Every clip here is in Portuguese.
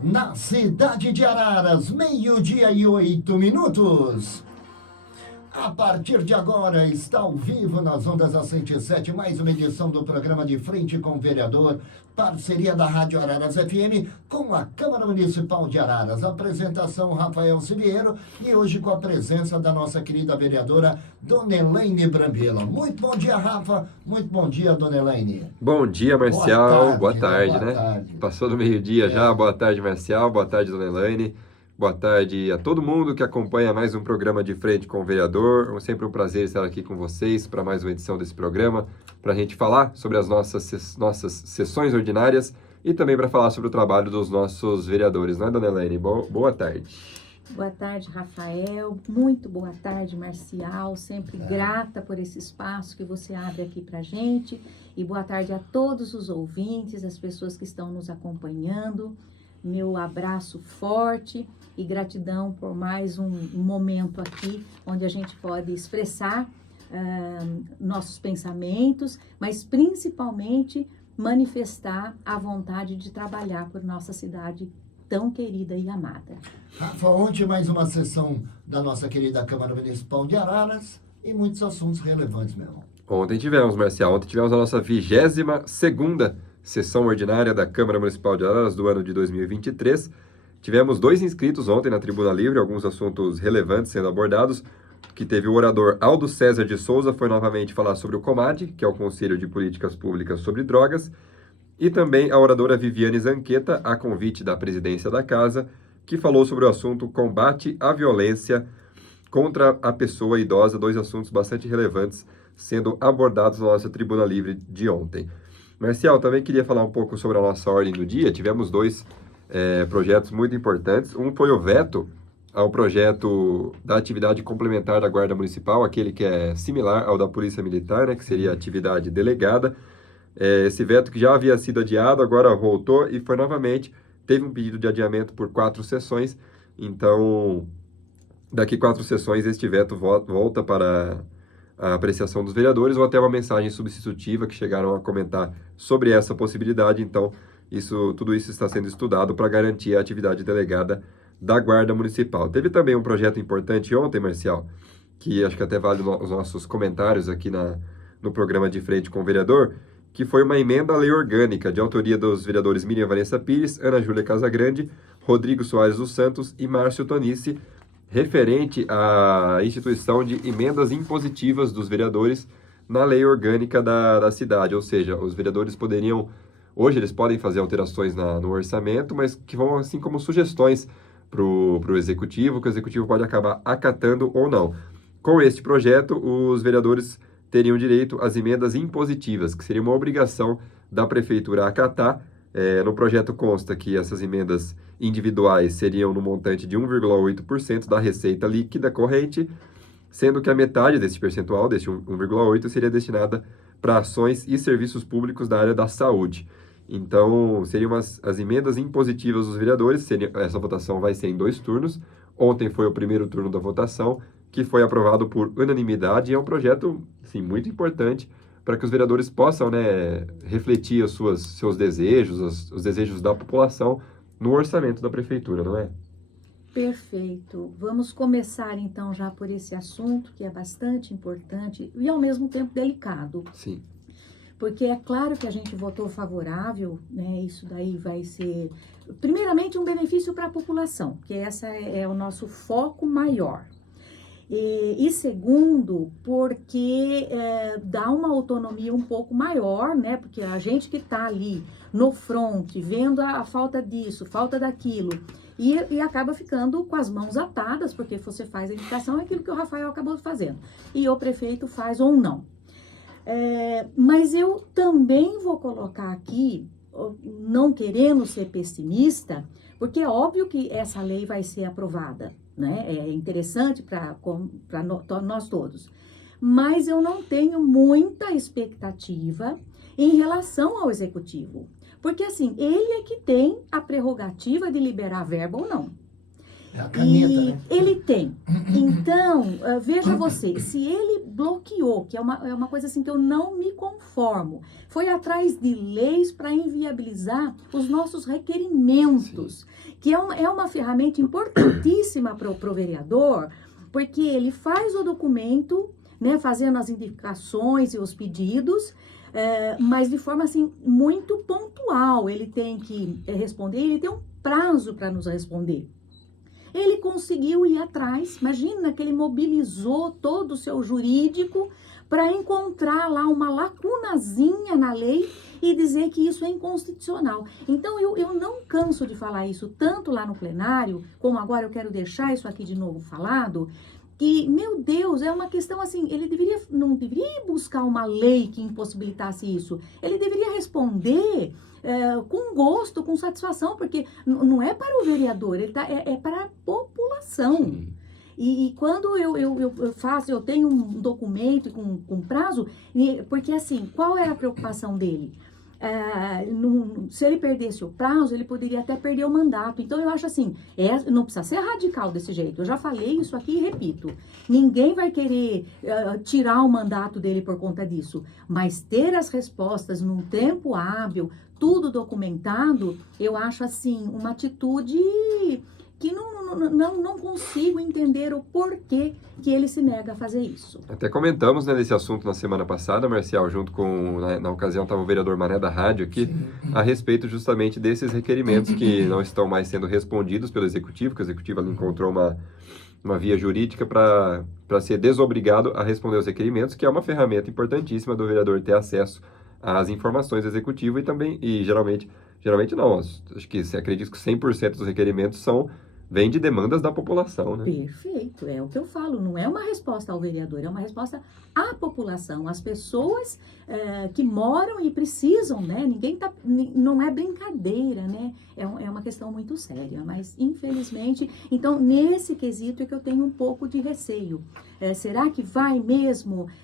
na cidade de Araras, 12h08. A partir de agora, está ao vivo nas ondas da 107, mais uma edição do programa De Frente com o Vereador, parceria da Rádio Araras FM com a Câmara Municipal de Araras. Apresentação Rafael Siviero e hoje com a presença da nossa querida vereadora Dona Elaine Brambila. Muito bom dia, Rafa. Muito bom dia, Dona Elaine. Bom dia, Marcial. Boa tarde, boa né? tarde. Passou do meio-dia já. Boa tarde, Marcial. Boa tarde, Dona Elaine. Boa tarde a todo mundo que acompanha mais um programa De Frente com o Vereador. É sempre um prazer estar aqui com vocês para mais uma edição desse programa, para a gente falar sobre as nossas sessões ordinárias e também para falar sobre o trabalho dos nossos vereadores, não é, Dona Elaine? Boa tarde. Boa tarde, Rafael. Muito boa tarde, Marcial. Sempre grata por esse espaço que você abre aqui para a gente. E boa tarde a todos os ouvintes, as pessoas que estão nos acompanhando. Meu abraço forte e gratidão por mais um momento aqui, onde a gente pode expressar nossos pensamentos, mas principalmente manifestar a vontade de trabalhar por nossa cidade tão querida e amada. Rafa, ontem mais uma sessão da nossa querida Câmara Municipal de Araras e muitos assuntos relevantes, meu irmão. Ontem tivemos, Marcial, a nossa 22ª sessão ordinária da Câmara Municipal de Araras do ano de 2023. Tivemos 2 inscritos ontem na Tribuna Livre, alguns assuntos relevantes sendo abordados, que teve o orador Aldo César de Souza, foi novamente falar sobre o COMAD, que é o Conselho de Políticas Públicas sobre Drogas, e também a oradora Viviane Zanqueta, a convite da presidência da Casa, que falou sobre o assunto combate à violência contra a pessoa idosa, 2 assuntos bastante relevantes sendo abordados na nossa Tribuna Livre de ontem. Marcial, também queria falar um pouco sobre a nossa ordem do dia. Tivemos 2 projetos muito importantes. Um foi o veto ao projeto da atividade complementar da Guarda Municipal, aquele que é similar ao da Polícia Militar, né, que seria a atividade delegada. Esse veto que já havia sido adiado, agora voltou e foi novamente, teve um pedido de adiamento por 4 sessões. Então, daqui 4 sessões, este veto volta para a apreciação dos vereadores, ou até uma mensagem substitutiva que chegaram a comentar sobre essa possibilidade. Então, tudo isso está sendo estudado para garantir a atividade delegada da Guarda Municipal. Teve também um projeto importante ontem, Marcial, que acho que até vale os nossos comentários aqui no programa De Frente com o Vereador, que foi uma emenda à lei orgânica de autoria dos vereadores Miriam Vanessa Pires, Ana Júlia Casagrande, Rodrigo Soares dos Santos e Márcio Tonice, referente à instituição de emendas impositivas dos vereadores na lei orgânica da cidade. Ou seja, os vereadores hoje eles podem fazer alterações no orçamento, mas que vão assim como sugestões para o Executivo, que o Executivo pode acabar acatando ou não. Com este projeto, os vereadores teriam direito às emendas impositivas, que seria uma obrigação da Prefeitura acatar. No projeto consta que essas emendas individuais seriam no montante de 1,8% da receita líquida corrente, sendo que a metade desse percentual, desse 1,8%, seria destinada para ações e serviços públicos da área da saúde. Então, seriam as emendas impositivas dos vereadores. Essa votação vai ser em 2 turnos. Ontem foi o primeiro turno da votação, que foi aprovado por unanimidade, e é um projeto assim, muito importante para que os vereadores possam, né, refletir os seus desejos, os desejos da população no orçamento da Prefeitura, não é? Perfeito. Vamos começar então já por esse assunto que é bastante importante e ao mesmo tempo delicado. Sim. Porque é claro que a gente votou favorável, né? Isso daí vai ser, primeiramente, um benefício para a população, que essa é o nosso foco maior. E segundo, porque dá uma autonomia um pouco maior, né? Porque a gente que está ali no front, vendo a falta disso, falta daquilo, e acaba ficando com as mãos atadas, porque você faz a indicação, é aquilo que o Rafael acabou fazendo, e o prefeito faz ou não. Mas eu também vou colocar aqui, não querendo ser pessimista, porque é óbvio que essa lei vai ser aprovada, né? É interessante para nós todos. Mas eu não tenho muita expectativa em relação ao Executivo. Porque, assim, ele é que tem a prerrogativa de liberar verba ou não. É a caneta, E né? ele tem. Então, veja você, se ele bloqueou, que é uma coisa assim que eu não me conformo, foi atrás de leis para inviabilizar os nossos requerimentos, que é uma ferramenta importantíssima para o vereador, porque ele faz o documento, né, fazendo as indicações e os pedidos, mas de forma assim muito pontual. Ele tem que responder, ele tem um prazo para nos responder. Ele conseguiu ir atrás, imagina que ele mobilizou todo o seu jurídico para encontrar lá uma lacunazinha na lei e dizer que isso é inconstitucional. Então, eu não canso de falar isso, tanto lá no plenário, como agora eu quero deixar isso aqui de novo falado, que, meu Deus, é uma questão assim, ele não deveria buscar uma lei que impossibilitasse isso. Ele deveria responder com gosto, com satisfação, porque não é para o vereador, é para a população. E quando eu tenho um documento com prazo, porque assim, qual era a preocupação dele? Se ele perdesse o prazo, ele poderia até perder o mandato. Então, eu acho assim, não precisa ser radical desse jeito. Eu já falei isso aqui e repito. Ninguém vai querer tirar o mandato dele por conta disso. Mas ter as respostas num tempo hábil, tudo documentado, eu acho assim, uma atitude que não consigo entender o porquê que ele se nega a fazer isso. Até comentamos, né, desse assunto na semana passada, Marcial, junto com, na ocasião estava o vereador Mané da Rádio aqui, a respeito justamente desses requerimentos que não estão mais sendo respondidos pelo Executivo, que o Executivo ali encontrou uma via jurídica para ser desobrigado a responder os requerimentos, que é uma ferramenta importantíssima do vereador ter acesso às informações do Executivo e geralmente não, acho que acredito que 100% dos requerimentos vem de demandas da população, né? Perfeito, é o que eu falo, não é uma resposta ao vereador, é uma resposta à população, às pessoas que moram e precisam, né? Não é brincadeira, né? É uma questão muito séria, mas infelizmente, então nesse quesito é que eu tenho um pouco de receio. Será que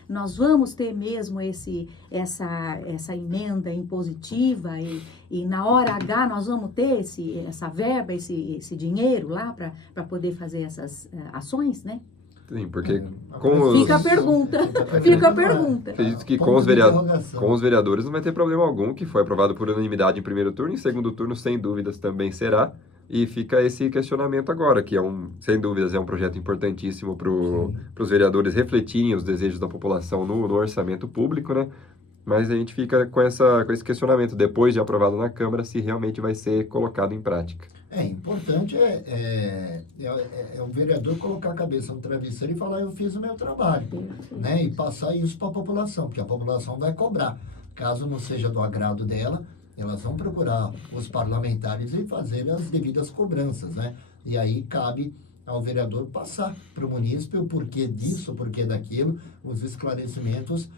nós vamos ter mesmo essa emenda impositiva e na hora H nós vamos ter essa verba, esse dinheiro lá para poder fazer essas ações, né? Sim, porque Fica a pergunta. Acredito que com os vereadores não vai ter problema algum, que foi aprovado por unanimidade em primeiro turno, em segundo turno, sem dúvidas, também será. E fica esse questionamento agora, que sem dúvidas, é um projeto importantíssimo para os vereadores refletirem os desejos da população no orçamento público, né? Mas a gente fica com esse questionamento, depois de aprovado na Câmara, se realmente vai ser colocado em prática. Importante o vereador colocar a cabeça no travesseiro e falar, eu fiz o meu trabalho, né? E passar isso para a população, porque a população vai cobrar. Caso não seja do agrado dela, elas vão procurar os parlamentares e fazer as devidas cobranças, né? E aí cabe ao vereador passar para o munícipe o porquê disso, o porquê daquilo, os esclarecimentos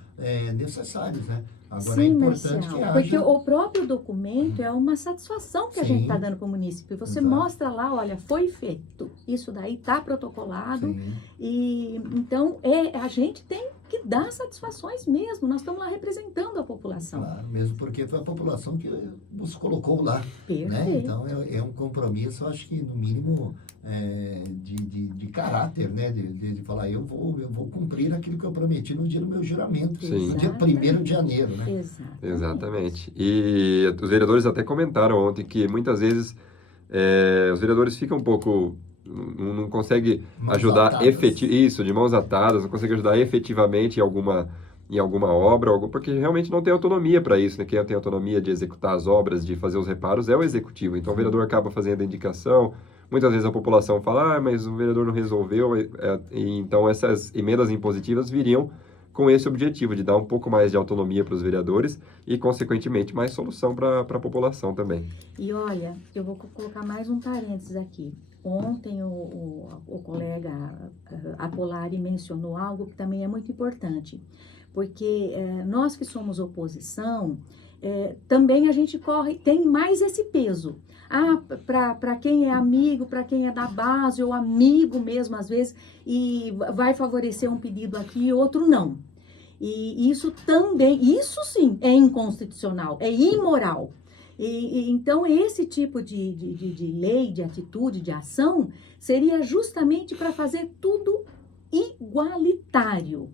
necessários, né? Agora é importante que haja... Porque o próprio documento é uma satisfação que a gente está dando para o município. Você mostra lá, olha, foi feito. Isso daí está protocolado. Sim. E então a gente tem que dar satisfações mesmo. Nós estamos lá representando a população. Claro, mesmo porque foi a população que nos colocou lá. Perfeito. Né? Então é um compromisso, acho que no mínimo de caráter, né? De falar, eu vou cumprir aquilo que eu prometi no dia do meu juramento, Sim. no dia 1º de janeiro, né? Exatamente. E os vereadores até comentaram ontem que muitas vezes os vereadores ficam um pouco... Não consegue ajudar de mãos atadas, não consegue ajudar efetivamente em alguma obra, porque realmente não tem autonomia para isso, né? Quem tem autonomia de executar as obras, de fazer os reparos, é o executivo. Então o vereador acaba fazendo a indicação, muitas vezes a população fala, mas o vereador não resolveu, então essas emendas impositivas viriam com esse objetivo, de dar um pouco mais de autonomia para os vereadores e, consequentemente, mais solução para a população também. E olha, eu vou colocar mais um parênteses aqui. Ontem o colega Apolari mencionou algo que também é muito importante, porque nós que somos oposição, também a gente tem mais esse peso. Para quem é amigo, para quem é da base, ou amigo mesmo, às vezes, e vai favorecer um pedido aqui e outro não. E isso sim, é inconstitucional, é imoral. Então, esse tipo de lei, de atitude, de ação, seria justamente para fazer tudo igualitário,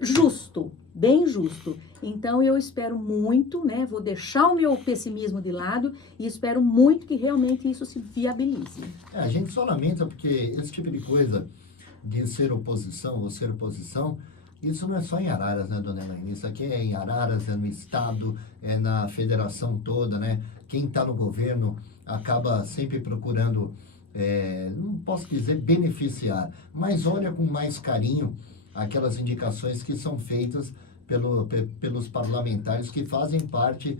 justo, bem justo. Então, eu espero muito, né? Vou deixar o meu pessimismo de lado e espero muito que realmente isso se viabilize. A gente só lamenta porque esse tipo de coisa de ser oposição ou ser oposição, isso não é só em Araras, né, dona Elaine? Isso aqui é em Araras, é no Estado, é na federação toda, né? Quem está no governo acaba sempre procurando, não posso dizer beneficiar, mas olha com mais carinho aquelas indicações que são feitas pelos parlamentares que fazem parte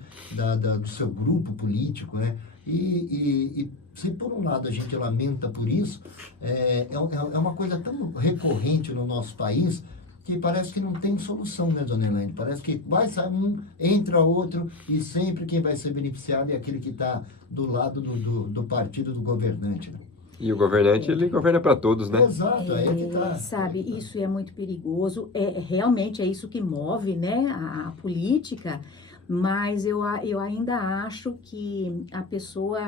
do seu grupo político, né? E se por um lado a gente lamenta por isso, é uma coisa tão recorrente no nosso país que parece que não tem solução, né, dona Elaine? Parece que vai sair um, entra outro, e sempre quem vai ser beneficiado é aquele que está do lado do partido do governante, né? E o governante, ele governa para todos, né? Exato, é que tá. Sabe, isso é muito perigoso, realmente é isso que move, né, a política, mas eu ainda acho que a pessoa,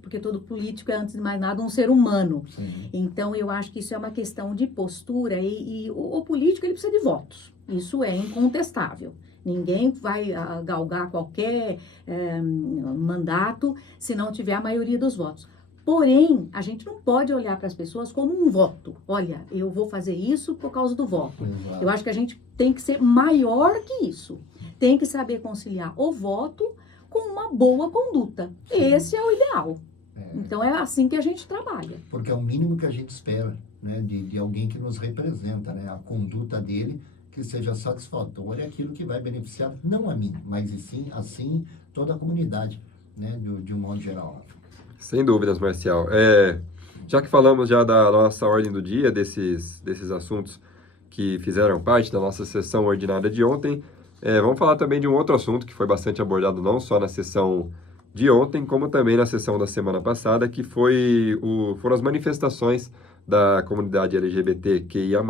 porque todo político é, antes de mais nada, um ser humano. Sim. Então, eu acho que isso é uma questão de postura e o político, ele precisa de votos, isso é incontestável. Ninguém vai galgar qualquer mandato se não tiver a maioria dos votos. Porém, a gente não pode olhar para as pessoas como um voto. Olha, eu vou fazer isso por causa do voto. Exato. Eu acho que a gente tem que ser maior que isso. Tem que saber conciliar o voto com uma boa conduta. Sim. Esse é o ideal. É. Então, é assim que a gente trabalha. Porque é o mínimo que a gente espera, né, de alguém que nos representa, né, a conduta dele que seja satisfatória, aquilo que vai beneficiar não a mim, mas e sim, assim, toda a comunidade, né, de um modo geral. Sem dúvidas, Marcial. Já que falamos já da nossa ordem do dia, desses assuntos que fizeram parte da nossa sessão ordinária de ontem, vamos falar também de um outro assunto que foi bastante abordado não só na sessão de ontem, como também na sessão da semana passada, que foram as manifestações da comunidade LGBTQIA+,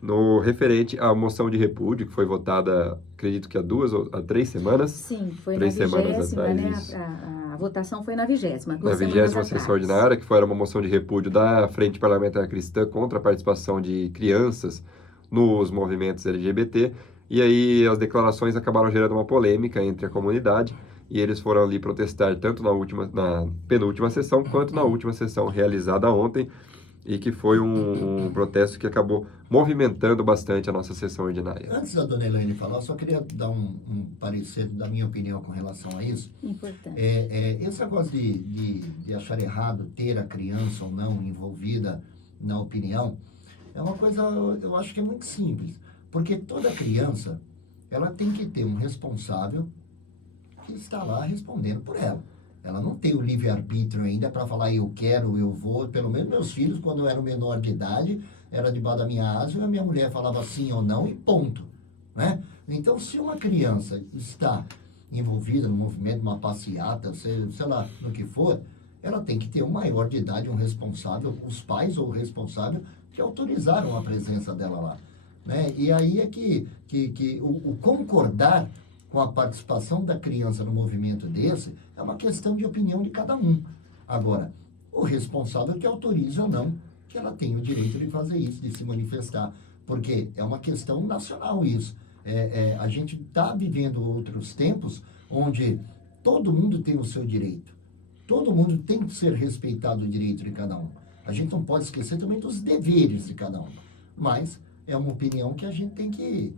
no referente à moção de repúdio, que foi votada, acredito que há 2 ou 3 semanas. Sim, foi 3 na semanas 20ª, atrás, né? isso. A votação foi na 20ª, Na 2 20ª semanas sessão atrás. ordinária, que foi uma moção de repúdio da Frente Parlamentar Cristã contra a participação de crianças nos movimentos LGBT, e aí as declarações acabaram gerando uma polêmica entre a comunidade, e eles foram ali protestar tanto na penúltima sessão, quanto na última sessão realizada ontem, e que foi um protesto que acabou movimentando bastante a nossa sessão ordinária. Antes da dona Elaine falar, eu só queria dar um parecer da minha opinião com relação a isso. Importante. Esse negócio de achar errado ter a criança ou não envolvida na opinião, é uma coisa, eu acho que é muito simples. Porque toda criança, ela tem que ter um responsável que está lá respondendo por ela. Ela não tem o livre-arbítrio ainda para falar eu quero, eu vou. Pelo menos meus filhos, quando eu era menor de idade, era debaixo da minha asa e a minha mulher falava sim ou não e ponto, né? Então, se uma criança está envolvida no movimento, numa passeata, sei lá, no que for, ela tem que ter um maior de idade, um responsável, os pais ou o responsável que autorizaram a presença dela lá, né? E aí é que o concordar com a participação da criança no movimento desse é uma questão de opinião de cada um. Agora, o responsável que autoriza ou não que ela tem o direito de fazer isso, de se manifestar, porque é uma questão nacional isso. A gente está vivendo outros tempos onde todo mundo tem o seu direito. Todo mundo tem que ser respeitado o direito de cada um. A gente não pode esquecer também dos deveres de cada um. Mas é uma opinião que a gente tem que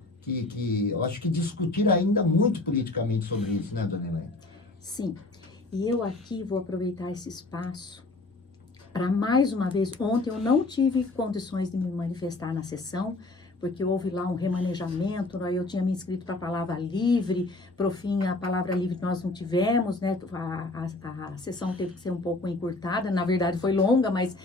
eu acho que discutir ainda muito politicamente sobre isso, né, dona Elaine? Sim. E eu aqui vou aproveitar esse espaço para mais uma vez, ontem eu não tive condições de me manifestar na sessão, porque houve lá um remanejamento, aí eu tinha me inscrito para a palavra livre, pro fim a palavra livre nós não tivemos, né, a sessão teve que ser um pouco encurtada, na verdade foi longa, mas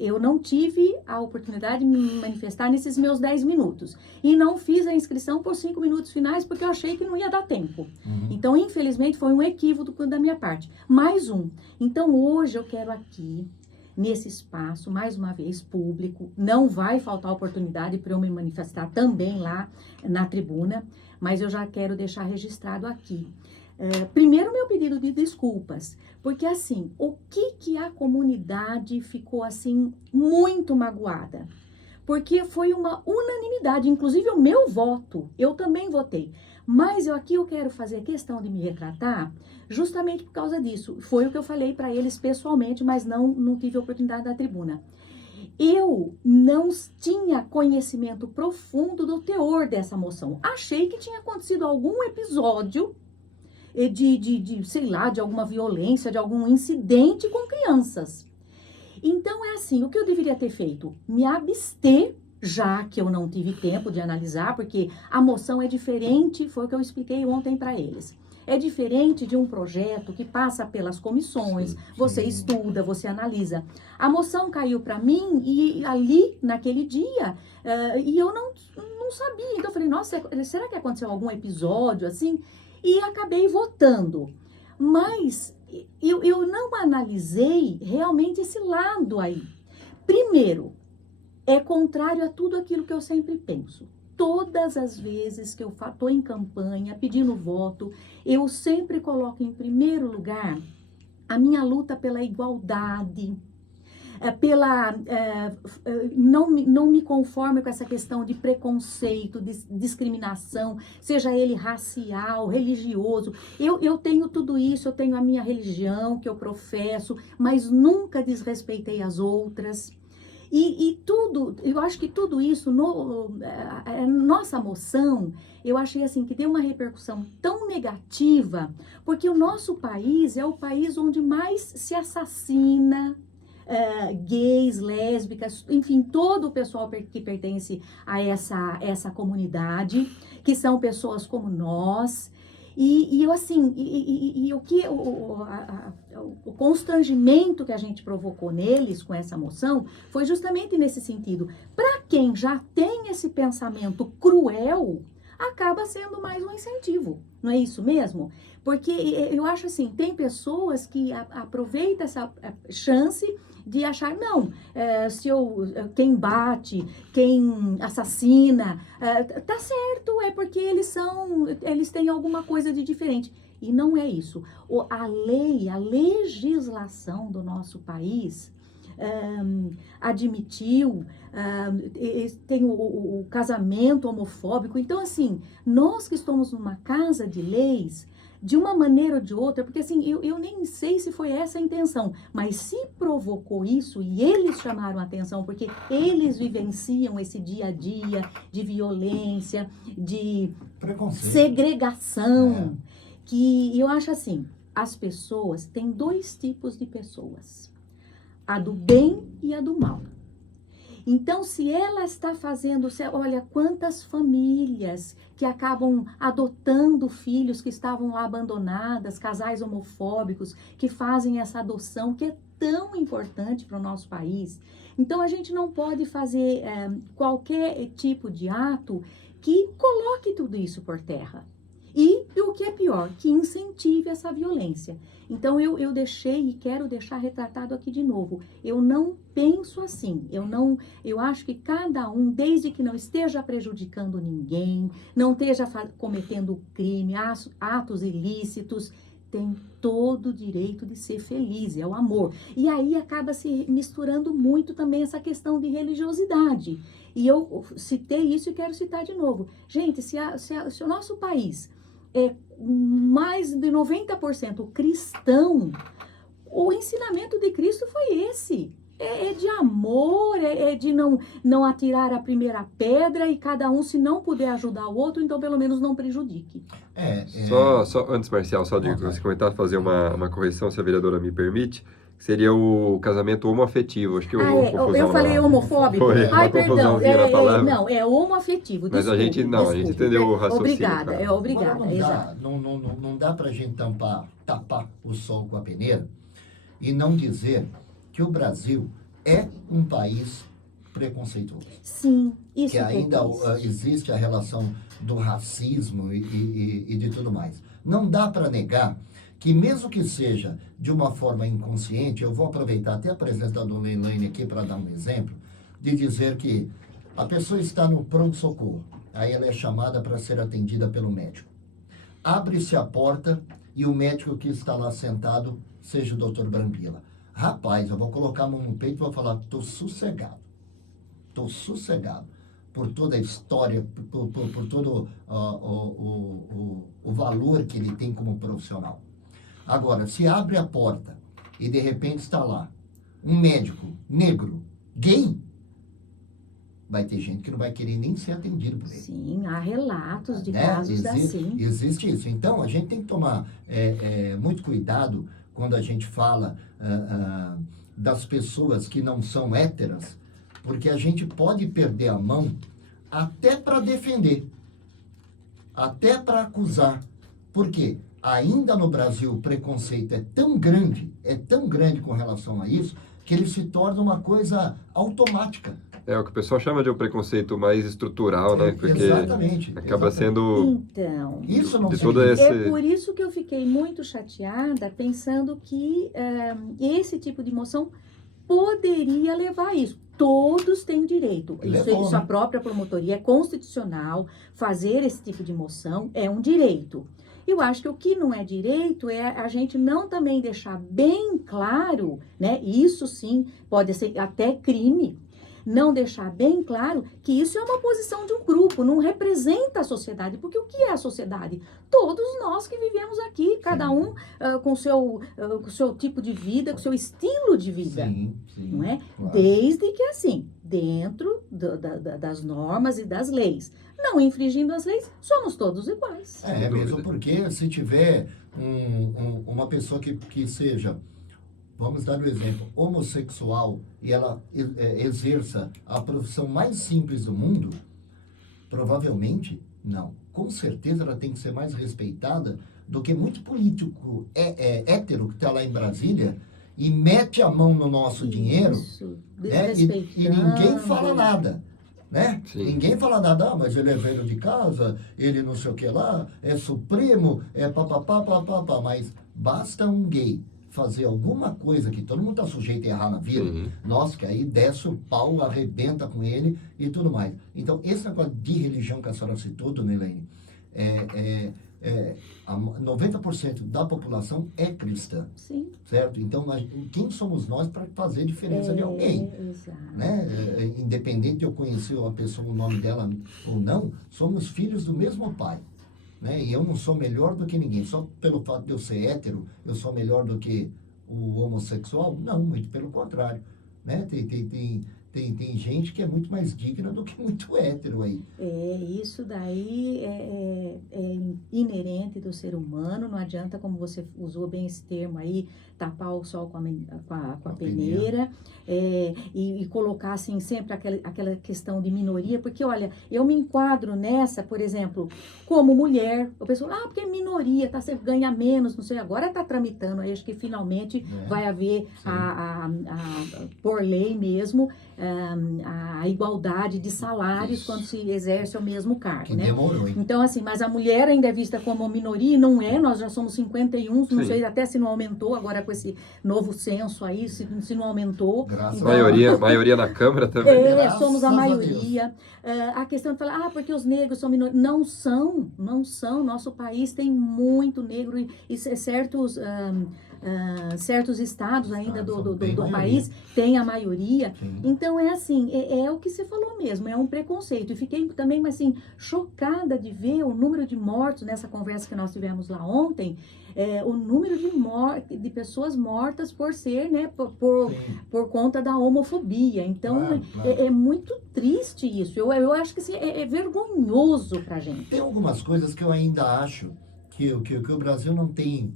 eu não tive a oportunidade de me manifestar nesses meus 10 minutos, e não fiz a inscrição por 5 minutos finais, porque eu achei que não ia dar tempo. Então, infelizmente, foi um equívoco da minha parte, mais um. Então, hoje eu quero aqui, nesse espaço, mais uma vez, público, não vai faltar oportunidade para eu me manifestar também lá na tribuna, mas eu já quero deixar registrado aqui Primeiro, meu pedido de desculpas, porque assim, o que a comunidade ficou assim muito magoada? Porque foi uma unanimidade, inclusive o meu voto, eu também votei. Mas aqui eu quero fazer questão de me retratar justamente por causa disso. Foi o que eu falei para eles pessoalmente, mas não tive a oportunidade da tribuna. Eu não tinha conhecimento profundo do teor dessa moção. Achei que tinha acontecido algum episódio sei lá, de alguma violência, de algum incidente com crianças. Então, é assim, o que eu deveria ter feito? Me abster, já que eu não tive tempo de analisar, porque a moção é diferente, foi o que eu expliquei ontem para eles. É diferente de um projeto que passa pelas comissões, Sim. você estuda, você analisa. A moção caiu para mim e ali, naquele dia, e eu não sabia. Então, eu falei, nossa, será que aconteceu algum episódio assim? E acabei votando. Mas eu não analisei realmente esse lado aí. Primeiro, é contrário a tudo aquilo que eu sempre penso. Todas as vezes que eu estou em campanha, pedindo voto, eu sempre coloco em primeiro lugar a minha luta pela igualdade, não me conformo com essa questão de preconceito, de discriminação, seja ele racial, religioso. Eu tenho tudo isso, eu tenho a minha religião que eu professo, mas nunca desrespeitei as outras. E tudo, eu acho que tudo isso, nossa moção, eu achei assim que deu uma repercussão tão negativa, porque o nosso país é o país onde mais se assassina, gays, lésbicas, enfim, todo o pessoal que pertence a essa comunidade, que são pessoas como nós. E eu assim, o constrangimento que a gente provocou neles com essa moção foi justamente nesse sentido. Para quem já tem esse pensamento cruel, acaba sendo mais um incentivo, não é isso mesmo? Porque eu acho assim, tem pessoas que aproveitam essa chance de achar, não, quem bate, quem assassina, tá certo, é porque eles têm alguma coisa de diferente. E não é isso. A legislação do nosso país admitiu, tem o casamento homofóbico. Então, assim, nós que estamos numa casa de leis, de uma maneira ou de outra, porque assim, eu nem sei se foi essa a intenção, mas se provocou isso e eles chamaram a atenção, porque eles vivenciam esse dia a dia de violência, de segregação, que eu acho assim, as pessoas, tem dois tipos de pessoas, a do bem e a do mal. Então, se ela está fazendo, olha quantas famílias que acabam adotando filhos que estavam lá abandonadas, casais homofóbicos que fazem essa adoção que é tão importante para o nosso país. Então, a gente não pode fazer qualquer tipo de ato que coloque tudo isso por terra. E o que é pior, que incentive essa violência. Então, eu deixei e quero deixar retratado aqui de novo. Eu não penso assim. Eu acho que cada um, desde que não esteja prejudicando ninguém, não esteja cometendo crime, atos ilícitos, tem todo o direito de ser feliz, é o amor. E aí acaba se misturando muito também essa questão de religiosidade. E eu citei isso e quero citar de novo. Gente, se o nosso país é mais de 90% cristão, o ensinamento de Cristo foi esse. É de amor, é de não atirar a primeira pedra e cada um, se não puder ajudar o outro, então pelo menos não prejudique. Só antes, Marcial, só de você comentar, fazer uma correção, se a vereadora me permite, seria o casamento homoafetivo. Acho que eu falei homofóbico? Foi, Ai, perdão. na palavra. Não, é homoafetivo. Mas a gente entendeu o raciocínio. Obrigada. Não dá pra gente tapar o sol com a peneira e não dizer que o Brasil é um país preconceituoso. Sim, isso que ainda existe a relação do racismo e de tudo mais. Não dá para negar que mesmo que seja de uma forma inconsciente, eu vou aproveitar até a presença da dona Elaine aqui para dar um exemplo, de dizer que a pessoa está no pronto-socorro, aí ela é chamada para ser atendida pelo médico. Abre-se a porta e o médico que está lá sentado seja o doutor Brambila. Rapaz, eu vou colocar a mão no peito e vou falar, estou sossegado. Estou sossegado por toda a história, por todo o valor que ele tem como profissional. Agora, se abre a porta e de repente está lá um médico negro, gay, vai ter gente que não vai querer nem ser atendido por ele. Sim, há relatos de Né? casos assim. Existe isso. Então, a gente tem que tomar muito cuidado quando a gente fala das pessoas que não são héteras, porque a gente pode perder a mão até para defender, até para acusar. Por quê? Ainda no Brasil o preconceito é tão grande com relação a isso, que ele se torna uma coisa automática. É o que o pessoal chama de um preconceito mais estrutural, né? Porque Exatamente. acaba sendo Então, Isso não de seria- todo esse... é por isso que eu fiquei muito chateada, pensando que esse tipo de emoção poderia levar a isso. Todos têm direito. Levou, Isso a né? própria promotoria é constitucional. Fazer esse tipo de moção é um direito. Eu acho que o que não é direito é a gente não também deixar bem claro, né? Isso sim pode ser até crime. Não deixar bem claro que isso é uma posição de um grupo, não representa a sociedade. Porque o que é a sociedade? Todos nós que vivemos aqui, cada um com o seu tipo de vida, com o seu estilo de vida. Sim, Não é? claro. Desde que assim, dentro das normas e das leis. Não infringindo as leis, somos todos iguais. É mesmo porque se tiver uma pessoa que seja, vamos dar o exemplo, homossexual, e ela exerça a profissão mais simples do mundo, provavelmente não. Com certeza ela tem que ser mais respeitada do que muito político hétero que está lá em Brasília e mete a mão no nosso dinheiro, Isso, né? E ninguém fala desrespeitando. nada, né? Sim. Ninguém fala nada, mas ele é velho de casa, ele não sei o que lá, é supremo, é papapá, mas basta um gay fazer alguma coisa que todo mundo está sujeito a errar na vida, Uhum. nossa, que aí desce o pau, arrebenta com ele e tudo mais. Então, esse negócio de religião que a senhora citou, dona Elaine, 90% da população é cristã, Sim. certo? Então, quem somos nós para fazer diferença de alguém? Exato. Né? Independente de eu conhecer a pessoa, o nome dela ou não, somos filhos do mesmo pai. Né? E eu não sou melhor do que ninguém. Só pelo fato de eu ser hétero, eu sou melhor do que o homossexual? Não, muito pelo contrário. Né? Tem gente que é muito mais digna do que muito hétero aí. Isso daí é inerente do ser humano, não adianta, como você usou bem esse termo aí, tapar o sol com a peneira, e colocar assim sempre aquela questão de minoria, porque olha, eu me enquadro nessa, por exemplo, como mulher, o pessoal, porque é minoria, você ganha menos, não sei, agora está tramitando, aí acho que finalmente vai haver por lei mesmo, a igualdade de salários Isso. quando se exerce o mesmo cargo, Que né? demorou, hein? Então, assim, mas a mulher ainda é vista como minoria, e não é, nós já somos 51, não Sim. sei até se não aumentou agora com esse novo censo aí, se não aumentou. Graças Então, Maioria na Câmara também. Graças somos a a maioria. A questão de falar, porque os negros são minoria. Não são. Nosso país tem muito negro e certos estados ainda do país tem a maioria. Sim. Então, é assim, é o que você falou mesmo, é um preconceito. E fiquei também, assim, chocada de ver o número de mortos nessa conversa que nós tivemos lá ontem, o número de pessoas mortas por ser, né, por conta da homofobia. Então, Claro. é muito triste isso. Eu acho que assim, é vergonhoso pra gente. Tem algumas coisas que eu ainda acho que o Brasil não tem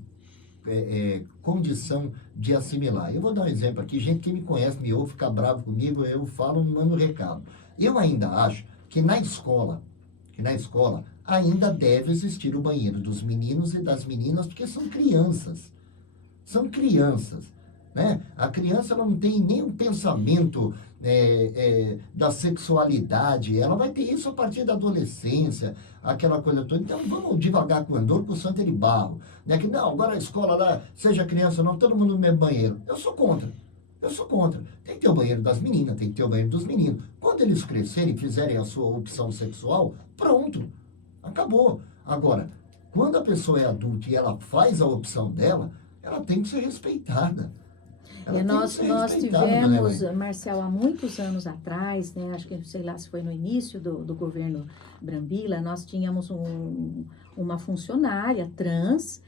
condição de assimilar. Eu vou dar um exemplo aqui, gente que me conhece, me ouve, fica bravo comigo, eu falo, mando recado. Eu ainda acho que na escola ainda deve existir o banheiro dos meninos e das meninas, porque são crianças. São crianças. Né? A criança ela não tem nenhum pensamento da sexualidade, ela vai ter isso a partir da adolescência, aquela coisa toda. Então vamos devagar com o andor, com o santo de barro. Né? Que não, agora a escola lá, seja criança ou não, todo mundo no mesmo banheiro. Eu sou contra. Tem que ter o banheiro das meninas, tem que ter o banheiro dos meninos. Quando eles crescerem, fizerem a sua opção sexual, pronto. Acabou. Agora, quando a pessoa é adulta e ela faz a opção dela, ela tem que ser respeitada. Ela tem que Nós ser respeitada, né, tivemos, mãe? Marcel, há muitos anos atrás, né, acho que, sei lá, se foi no início do governo Brambila, nós tínhamos uma funcionária trans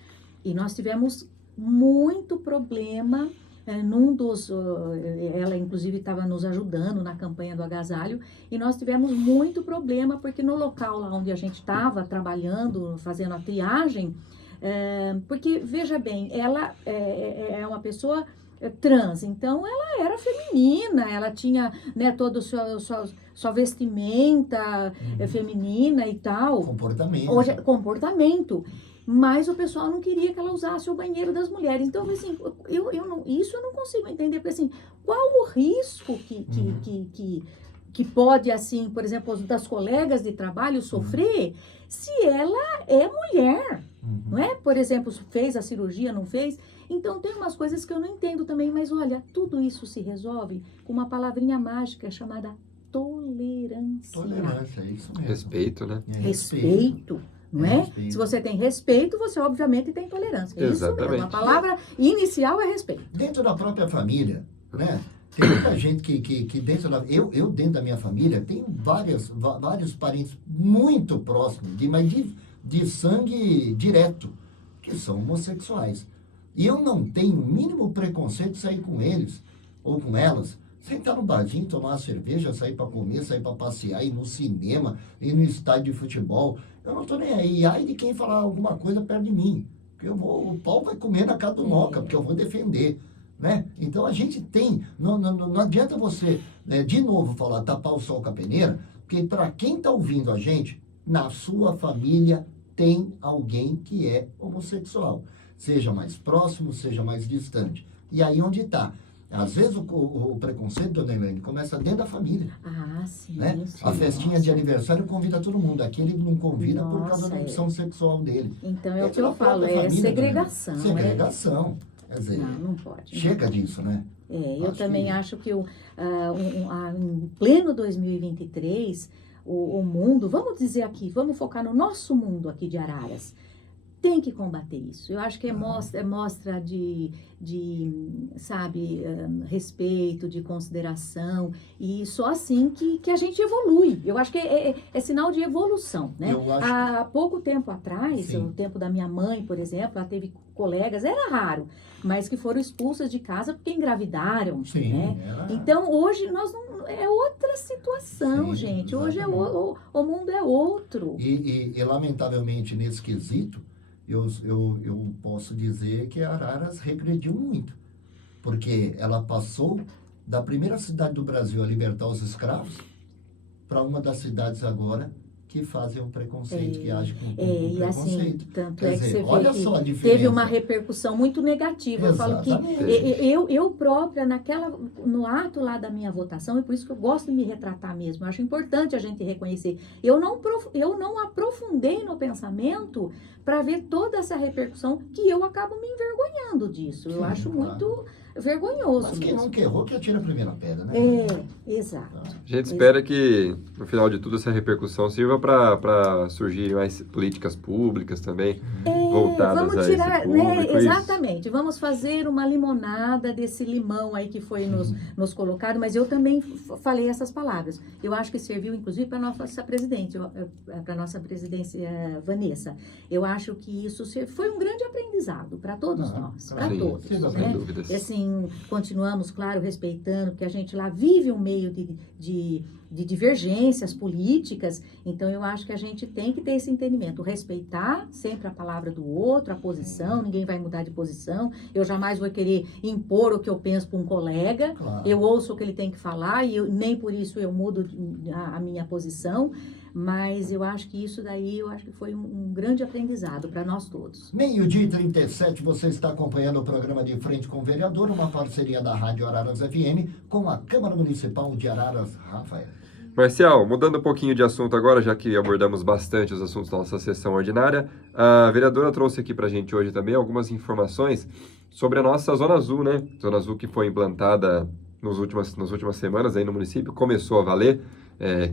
e nós tivemos muito problema. Ela inclusive estava nos ajudando na campanha do agasalho e nós tivemos muito problema porque no local lá onde a gente estava trabalhando, fazendo a triagem, porque veja bem, ela é uma pessoa trans, então ela era feminina, ela tinha, né, toda sua vestimenta feminina e tal. Comportamento. Hoje, comportamento. Mas o pessoal não queria que ela usasse o banheiro das mulheres. Então, assim, isso eu não consigo entender, porque assim, qual o risco que pode, assim, por exemplo, das colegas de trabalho sofrer se ela é mulher, não é? Por exemplo, fez a cirurgia, não fez? Então, tem umas coisas que eu não entendo também, mas olha, tudo isso se resolve com uma palavrinha mágica chamada tolerância. Tolerância, é isso mesmo. Respeito, né? É Respeito. Não é? Respeito. Se você tem respeito, você obviamente tem tolerância. É isso Exatamente. mesmo. A palavra inicial é respeito. Dentro da própria família, né? Tem muita gente que dentro da... Eu dentro da minha família, tenho vários parentes muito próximos, mas de sangue direto, que são homossexuais. E eu não tenho o mínimo preconceito de sair com eles, ou com elas, sentar no barzinho, tomar uma cerveja, sair para comer, sair para passear, ir no cinema, ir no estádio de futebol. Eu não estou nem aí. Ai de quem falar alguma coisa perto de mim. Porque o pau vai comer na cara do Moca, porque eu vou defender. Né? Então a gente tem, não adianta você, né, de novo falar tapar o sol com a peneira, porque para quem está ouvindo a gente, na sua família tem alguém que é homossexual. Seja mais próximo, seja mais distante. E aí onde está? Às vezes o preconceito, dona Helene, começa dentro da família. Ah, sim. Né? Sim, A festinha de aniversário convida todo mundo. Aqui ele não convida por causa Nossa, da opção sexual dele. Então é o Dentro que eu da falo, própria é família, segregação. né? Segregação. Quer dizer, Não pode. chega disso, né? Eu também acho que em pleno 2023, o mundo, vamos dizer aqui, vamos focar no nosso mundo aqui de Araras, tem que combater isso. Eu acho que é mostra de sabe, respeito, de consideração, e só assim que a gente evolui. Eu acho que é sinal de evolução, né? Eu acho Há pouco tempo atrás, Sim. no tempo da minha mãe, por exemplo, ela teve colegas, era raro, mas que foram expulsas de casa porque engravidaram, Sim, né? Então, hoje, nós não... É outra situação, Sim, gente. Hoje exatamente. o mundo é outro. E lamentavelmente, nesse quesito, eu posso dizer que a Araras regrediu muito. Porque ela passou da primeira cidade do Brasil a libertar os escravos para uma das cidades agora que fazem um preconceito, que agem com E assim, preconceito. tanto Quer é que dizer, você vê olha que só a diferença. teve uma repercussão muito negativa. Eu falo que Exatamente. eu própria, no ato lá da minha votação, e por isso que eu gosto de me retratar mesmo, eu acho importante a gente reconhecer. Eu não aprofundei no pensamento para ver toda essa repercussão, que eu acabo me envergonhando disso. Eu Sim, acho claro. muito vergonhoso Mas quem mesmo. não errou que atira a primeira pedra, né? Exato. A gente espera que, no final de tudo, essa repercussão sirva para surgir mais políticas públicas também, voltadas Vamos a tirar, esse público. né? Isso. Exatamente. Vamos fazer uma limonada desse limão aí que foi nos colocado, mas eu também falei essas palavras. Eu acho que serviu, inclusive, para nossa presidente, para nossa presidência Vanessa. Eu acho que isso foi um grande aprendizado para todos nós, para Sim, todos. sem Né? dúvidas. E assim, continuamos, claro, respeitando, porque a gente lá vive um meio de divergências políticas, então eu acho que a gente tem que ter esse entendimento, respeitar sempre a palavra do outro, a posição, ninguém vai mudar de posição, eu jamais vou querer impor o que eu penso para um colega, Claro. eu ouço o que ele tem que falar e nem por isso eu mudo a minha posição, mas eu acho que isso daí, eu acho que foi um grande aprendizado para nós todos. 12h37, você está acompanhando o programa De Frente com o Vereador, uma parceria da Rádio Araras FM com a Câmara Municipal de Araras, Rafael. Marcial, mudando um pouquinho de assunto agora, já que abordamos bastante os assuntos da nossa sessão ordinária, a vereadora trouxe aqui para a gente hoje também algumas informações sobre a nossa Zona Azul, né? Zona Azul que foi implantada nas últimas semanas aí no município, começou a valer.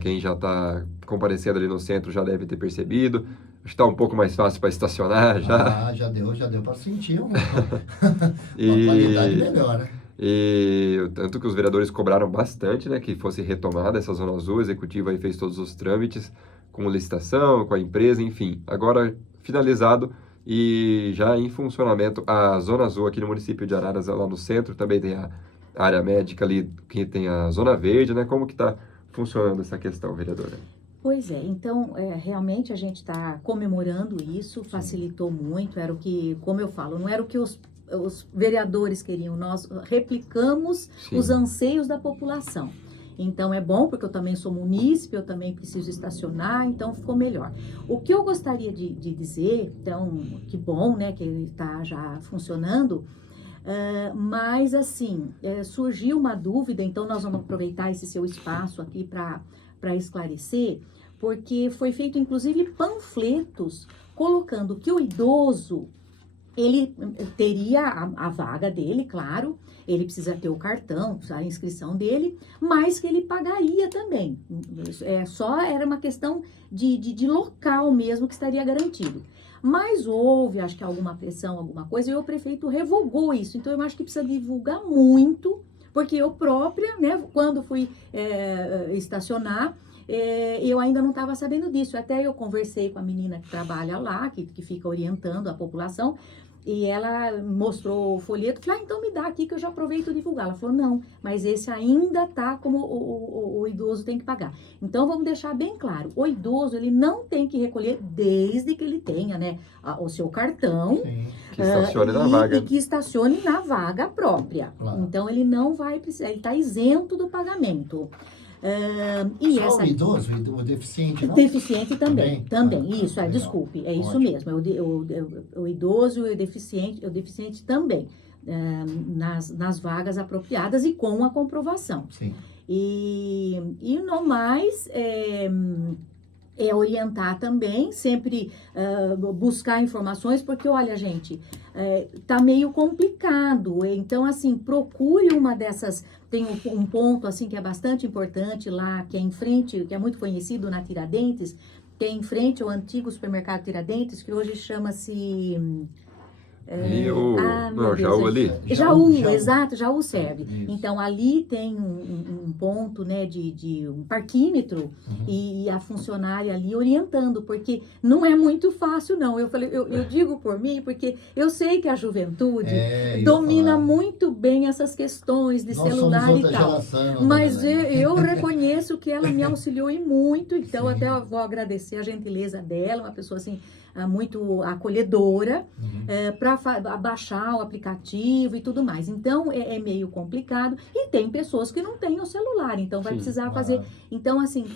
Quem já está comparecendo ali no centro já deve ter percebido. está um pouco mais fácil para estacionar já. Já deu para sentir uma E- qualidade melhor, né? E tanto que os vereadores cobraram bastante, né, que fosse retomada essa Zona Azul. O executivo aí fez todos os trâmites com licitação, com a empresa, enfim. Agora finalizado e já em funcionamento a Zona Azul aqui no município de Araras, lá no centro. Também tem a área médica ali, que tem a Zona Verde, né? Como que está funcionando essa questão, vereadora? Pois é, então, realmente a gente está comemorando isso, facilitou muito, era o que, como eu falo, não era o que os vereadores queriam, nós replicamos Sim. os anseios da população. Então é bom, porque eu também sou munícipe, eu também preciso estacionar, então ficou melhor. O que eu gostaria de dizer, então, que bom, né, que ele está já funcionando, mas assim, surgiu uma dúvida, então nós vamos aproveitar esse seu espaço aqui para esclarecer, porque foi feito inclusive panfletos colocando que o idoso, ele teria a vaga dele, claro, ele precisa ter o cartão, a inscrição dele, mas que ele pagaria também. Só era uma questão de local mesmo que estaria garantido. Mas houve, acho que alguma pressão, alguma coisa, e o prefeito revogou isso. Então, eu acho que precisa divulgar muito, porque eu própria, né, quando fui estacionar, eu ainda não estava sabendo disso. Até eu conversei com a menina que trabalha lá, que fica orientando a população, e ela mostrou o folheto. Falei, então me dá aqui que eu já aproveito divulgar. Ela falou, não, mas esse ainda tá como o idoso tem que pagar. Então vamos deixar bem claro, o idoso ele não tem que recolher desde que ele tenha, né, o seu cartão. Sim. Que estacione na vaga. E que estacione na vaga própria. Claro. Então ele não vai precisar, ele está isento do pagamento. E Só essa o idoso, o deficiente, não? deficiente também, Ah, isso, legal. desculpe, é isso Ótimo. mesmo, o idoso e o deficiente também, nas vagas apropriadas e com a comprovação. Sim. E no mais, orientar também, sempre buscar informações, porque olha, gente, tá meio complicado. Então, assim, procure uma dessas. Tem um ponto, assim, que é bastante importante lá, que é em frente, que é muito conhecido na Tiradentes, que é em frente ao antigo supermercado Tiradentes, que hoje chama-se... E o meu Deus, Jaú ali? Jaú, Jaú. exato, Jaú serve. Isso. Então, ali tem um ponto, né, de um parquímetro, e a funcionária ali orientando, porque não é muito fácil, não. Eu falei, eu digo por mim, porque eu sei que a juventude Eu ia domina falar. muito bem essas questões de Nós celular somos e outra tal. geração, Mas né? eu reconheço que ela me auxiliou em muito, então Sim. até eu vou agradecer a gentileza dela, uma pessoa assim, muito acolhedora, para baixar o aplicativo e tudo mais. Então, é meio complicado. E tem pessoas que não têm o celular, então vai Sim, precisar claro. fazer... Então, assim,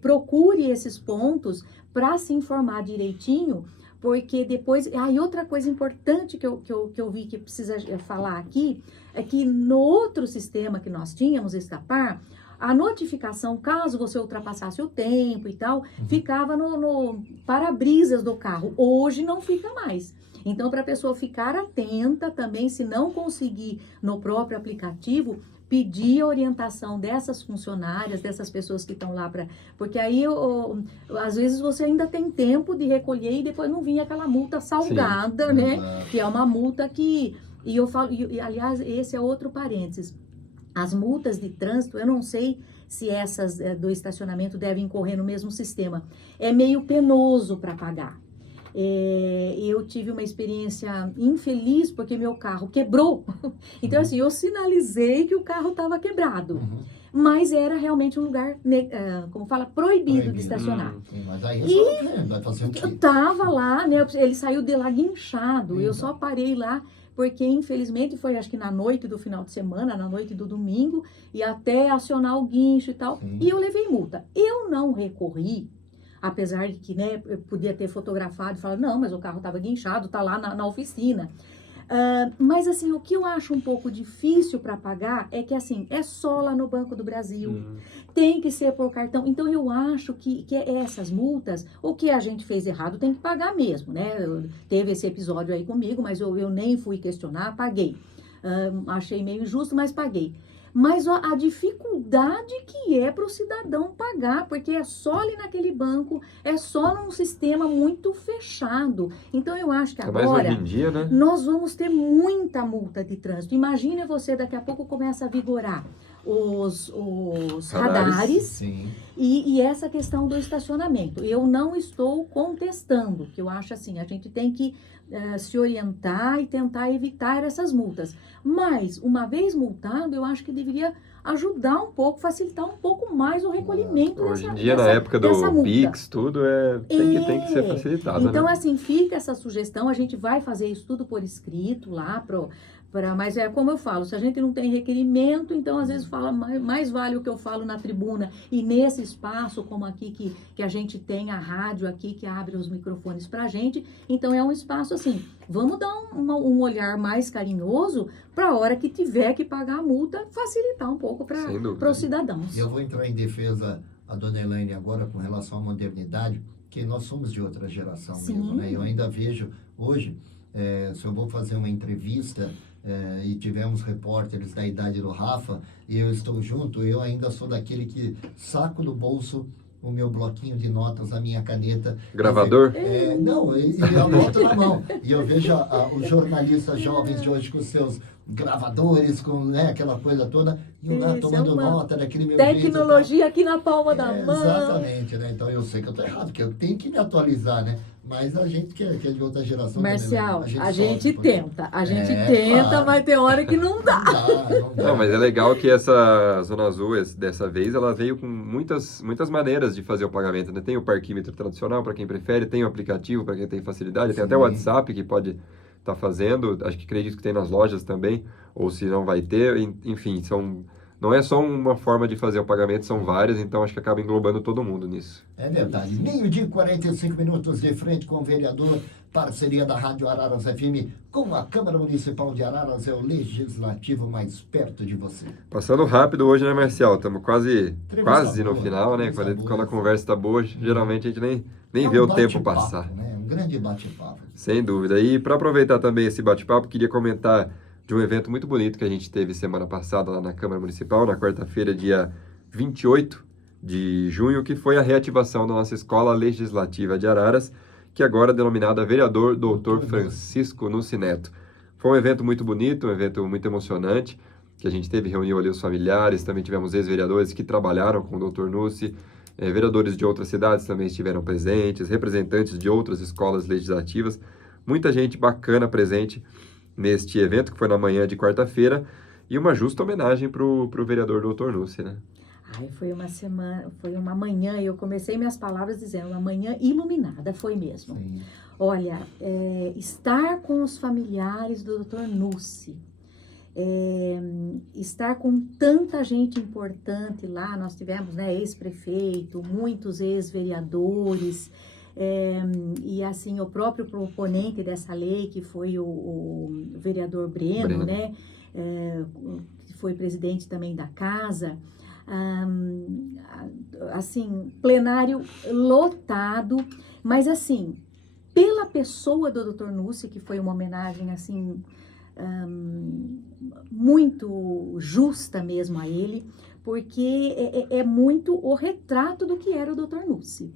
procure esses pontos para se informar direitinho, porque depois... E outra coisa importante que eu vi que precisa falar aqui, é que no outro sistema que nós tínhamos, Estapar, a notificação, caso você ultrapassasse o tempo e tal, ficava no para-brisas do carro. Hoje não fica mais. Então, para a pessoa ficar atenta também, se não conseguir no próprio aplicativo, pedir a orientação dessas funcionárias, dessas pessoas que estão lá para... Porque aí, às vezes, você ainda tem tempo de recolher e depois não vinha aquela multa salgada, né? Exato. Que é uma multa que... E eu falo, aliás, esse é outro parênteses. As multas de trânsito, eu não sei se essas do estacionamento devem correr no mesmo sistema. É meio penoso para pagar. Eu tive uma experiência infeliz porque meu carro quebrou. Então, assim, eu sinalizei que o carro estava quebrado. Mas era realmente um lugar, como fala, proibido de estacionar. Sim, mas aí só vai fazer o quê? Eu tava lá, né? Ele saiu de lá guinchado. Eu só parei lá porque, infelizmente, foi acho que na noite do final de semana, na noite do domingo, e até acionar o guincho e tal. Sim. E eu levei multa. Eu não recorri, apesar de que, né, eu podia ter fotografado e falar, não, mas o carro estava guinchado, tá lá na oficina. Mas, assim, o que eu acho um pouco difícil para pagar é que, assim, é só lá no Banco do Brasil. Tem que ser por cartão. Então, eu acho que essas multas, o que a gente fez errado tem que pagar mesmo, né? Teve esse episódio aí comigo, mas eu nem fui questionar, paguei. Achei meio injusto, mas paguei. mas a dificuldade que é para o cidadão pagar, porque é só ali naquele banco, é só num sistema muito fechado. Então, eu acho que Ainda mais agora hoje em dia, né? nós vamos ter muita multa de trânsito. Imagina você, daqui a pouco começa a vigorar os radares Sim. e essa questão do estacionamento. Eu não estou contestando, que eu acho assim, a gente tem que se orientar e tentar evitar essas multas. Mas, uma vez multado, eu acho que deveria ajudar um pouco, facilitar um pouco mais o recolhimento Hoje em dia, na época do dessa multa. Pix, tudo tem que ser facilitado, Então, né? assim, fica essa sugestão, a gente vai fazer isso tudo por escrito lá, mas é como eu falo, se a gente não tem requerimento, então às vezes fala mais vale o que eu falo na tribuna e nesse espaço, como aqui que a gente tem a rádio aqui que abre os microfones pra gente, então é um espaço assim, vamos dar um olhar mais carinhoso para a hora que tiver que pagar a multa, facilitar um pouco para os cidadãos. E eu vou entrar em defesa a dona Elaine agora com relação à modernidade, que nós somos de outra geração mesmo, né? Eu ainda vejo hoje, se eu vou fazer uma entrevista e tivemos repórteres da idade do Rafa, e eu estou junto, eu ainda sou daquele que saco do bolso o meu bloquinho de notas, a minha caneta. Gravador? Não, e anoto na mão. E eu vejo os jornalistas jovens de hoje com seus gravadores, com aquela coisa toda, e eu lá tomando nota daquele meu tecnologia jeito, aqui na palma da mão. Exatamente, né? Então eu sei que eu estou errado, porque eu tenho que me atualizar, né? Mas a gente que é de outra geração... Marcial, também, a gente tenta, claro. mas tem hora que não dá. Não dá. Não, mas é legal que essa Zona Azul, dessa vez, ela veio com muitas maneiras de fazer o pagamento, né? Tem o parquímetro tradicional, para quem prefere, tem o aplicativo, para quem tem facilidade, tem até o WhatsApp que pode estar fazendo, acho que acredito que tem nas lojas também, ou se não vai ter, enfim, não é só uma forma de fazer o pagamento, são várias, então acho que acaba englobando todo mundo nisso. É verdade. 12:45 de frente com o vereador, parceria da Rádio Araras FM com a Câmara Municipal de Araras, é o legislativo mais perto de você. Passando rápido hoje, né, Marcial? Estamos quase no boa, final, né? Quando a conversa está boa, geralmente a gente nem É vê um o tempo bate-papo, passar. né? Um grande bate-papo. Sem dúvida. E para aproveitar também esse bate-papo, queria comentar de um evento muito bonito que a gente teve semana passada lá na Câmara Municipal, na quarta-feira, dia 28 de junho, que foi a reativação da nossa Escola Legislativa de Araras, que agora é denominada Vereador Dr. Francisco Nussi Neto. Foi um evento muito bonito, um evento muito emocionante, que a gente reuniu ali os familiares, também tivemos ex-vereadores que trabalharam com o Dr. Nussi, vereadores de outras cidades também estiveram presentes, representantes de outras escolas legislativas, muita gente bacana presente neste evento, que foi na manhã de quarta-feira, e uma justa homenagem para o vereador Dr. Nussi, né? Foi uma manhã, eu comecei minhas palavras dizendo, uma manhã iluminada, foi mesmo. Sim. Olha, estar com os familiares do Dr. Nussi, estar com tanta gente importante lá, nós tivemos, ex-prefeito, muitos ex-vereadores, e assim, o próprio proponente dessa lei, que foi o vereador Breno, né, que foi presidente também da casa, assim, plenário lotado, mas assim, pela pessoa do Dr. Nussi, que foi uma homenagem, assim, muito justa mesmo a ele, porque é muito o retrato do que era o Dr. Nussi.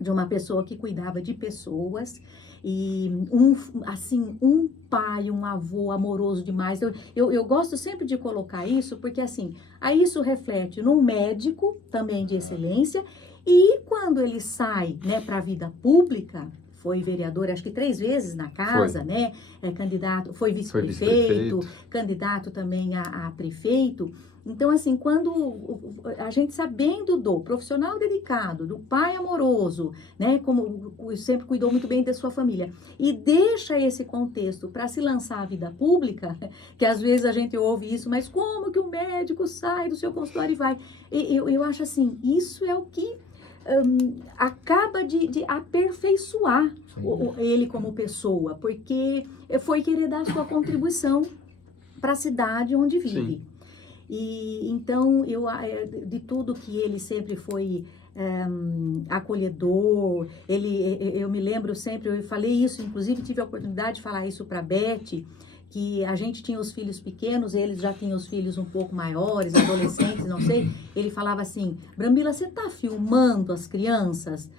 De uma pessoa que cuidava de pessoas e um pai, um avô amoroso demais. Eu gosto sempre de colocar isso porque assim, aí isso reflete num médico também de excelência e quando ele sai, né, para a vida pública, foi vereador acho que 3 vezes na casa, né, candidato, foi vice-prefeito, candidato também a prefeito. Então, assim, quando a gente sabendo do profissional dedicado, do pai amoroso, né, como sempre cuidou muito bem da sua família, e deixa esse contexto para se lançar à vida pública, que às vezes a gente ouve isso, mas como que o médico sai do seu consultório e vai? Eu acho assim, isso é o que acaba de aperfeiçoar ele como pessoa, porque foi querer dar sua contribuição para a cidade onde vive. Sim. E então, de tudo que ele sempre foi acolhedor, eu me lembro sempre, eu falei isso, inclusive tive a oportunidade de falar isso para a Beth, que a gente tinha os filhos pequenos, eles já tinham os filhos um pouco maiores, adolescentes, não sei. Ele falava assim, Brambila, você tá filmando as crianças?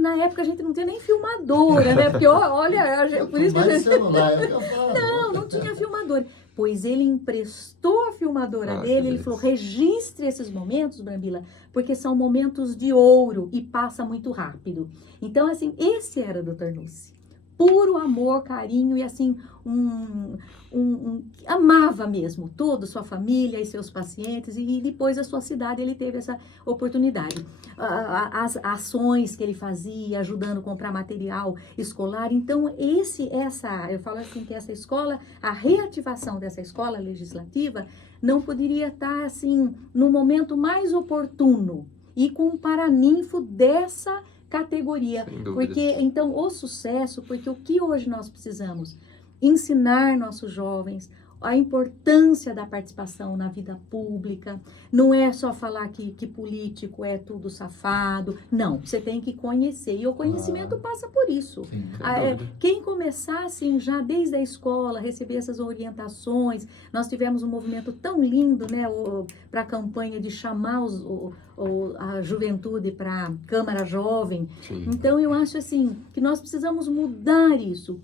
Na época a gente não tinha nem filmadora, né? Porque olha, por isso que a gente... celular, é o que eu falo. Não tinha filmadora. Pois ele emprestou a filmadora que dele, ele beleza. falou, registre esses momentos, Brambila, porque são momentos de ouro e passa muito rápido. Então, assim, esse era o Dr. Nussi. Puro amor, carinho e assim, amava mesmo toda a sua família e seus pacientes, e depois a sua cidade ele teve essa oportunidade. As ações que ele fazia, ajudando a comprar material escolar. Então, eu falo assim que essa escola, a reativação dessa escola legislativa não poderia estar assim no momento mais oportuno e com um paraninfo dessa categoria, Sem dúvidas. porque então o sucesso, porque o que hoje nós precisamos ensinar nossos jovens a importância da participação na vida pública, não é só falar que político é tudo safado, não, você tem que conhecer, e o conhecimento passa por isso. Sim. Quem começar assim, já desde a escola, receber essas orientações, nós tivemos um movimento tão lindo, né, para a campanha de chamar a juventude para a Câmara Jovem. Sim. Então, eu acho assim, que nós precisamos mudar isso,